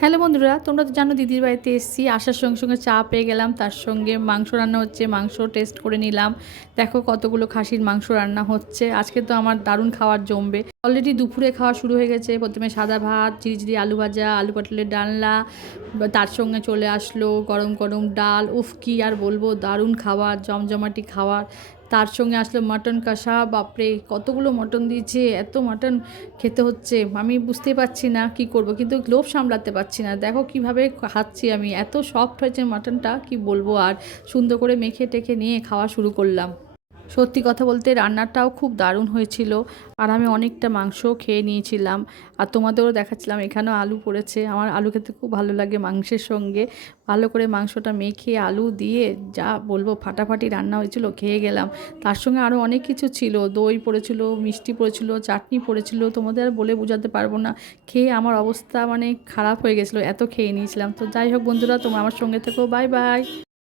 Hello বন্ধুরা, তোমরা তো জানো দিদির বাড়িতে এসেছি। আসার সঙ্গে সঙ্গে চা পেয়ে গেলাম, তার সঙ্গে মাংস রান্না হচ্ছে, মাংস টেস্ট করে নিলাম। দেখো কতগুলো খাসির মাংস রান্না হচ্ছে। আজকে তো আমার দারুণ খাওয়ার জমবে। অলরেডি দুপুরে খাওয়া শুরু হয়ে গেছে। প্রথমে সাদা ভাত, ঝিরিঝিরি আলু ভাজা, আলু পটলের ডালনা, তার সঙ্গে চলে আসলো গরম গরম ডাল। উফ, কি আর বলবো, দারুণ খাবার, জমজমাটি খাবার। তার সঙ্গে আসলো মাটন কষা। বাপরে, কতগুলো মটন দিয়েছে, এত মটন খেতে হচ্ছে। আমি বুঝতেই পারছি না কি করব, কিন্তু লোভ সামলাতে পারছি না। দেখো কিভাবে খাচ্ছি আমি, এত সফট হয়েছে মাটনটা, কি বলবো। আর সুন্দর করে মেখে টেখে নিয়ে খাওয়া শুরু করলাম। সত্যি কথা বলতে রান্নাটাও খুব দারুণ হয়েছিল। আর আমি অনেকটা মাংসও খেয়ে নিয়েছিলাম। আর তোমাদেরও দেখাচ্ছিলাম, এখানেও আলু পড়েছে। আমার আলু খেতে খুব ভালো লাগে মাংসের সঙ্গে। ভালো করে মাংসটা মেখে আলু দিয়ে যা বলবো, ফাটাফাটি রান্না হয়েছিল, খেয়ে গেলাম। তার সঙ্গে আরও অনেক কিছু ছিল, দই পড়েছিল, মিষ্টি পড়েছিল, চাটনি পড়েছিল, তোমাদের আর বলে বোঝাতে পারবো না। খেয়ে আমার অবস্থা মানে খারাপ হয়ে গেছিলো, এত খেয়ে নিয়েছিলাম। তো যাই হোক বন্ধুরা, তোমরা আমার সঙ্গে থেকো। Bye bye.